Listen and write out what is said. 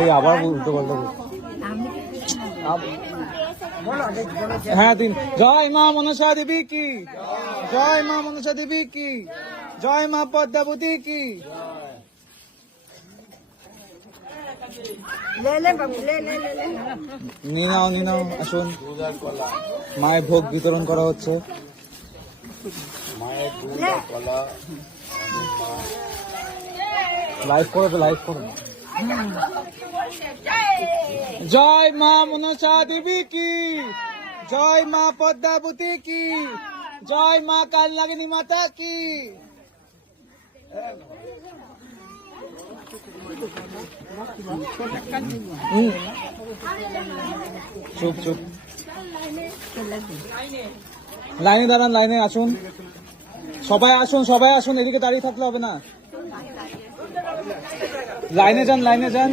এই আবার উল্টো পাল্টা হ্যাঁ দিন। জয় মা মনসা দেবী কি, জয় মা মনসা দেবী কি, জয় মা পদ্মাবতী কি। নিয়ে নাও আসুন। মায়ের ভোগ বিতরণ করা হচ্ছে। লাইভ করো, লাইভ করো। জয় মা মনসা দেবী কি, জয় মা পদ্মাবতী কি, জয় মা কালনাগিনী মাতা কি। চুপ চুপ, লাইনে দাঁড়ান, লাইনে আসুন, সবাই আসুন, সবাই আসুন, এদিকে দাঁড়িয়ে থাকলে হবে না। লাইনে যান, লাইনে যান।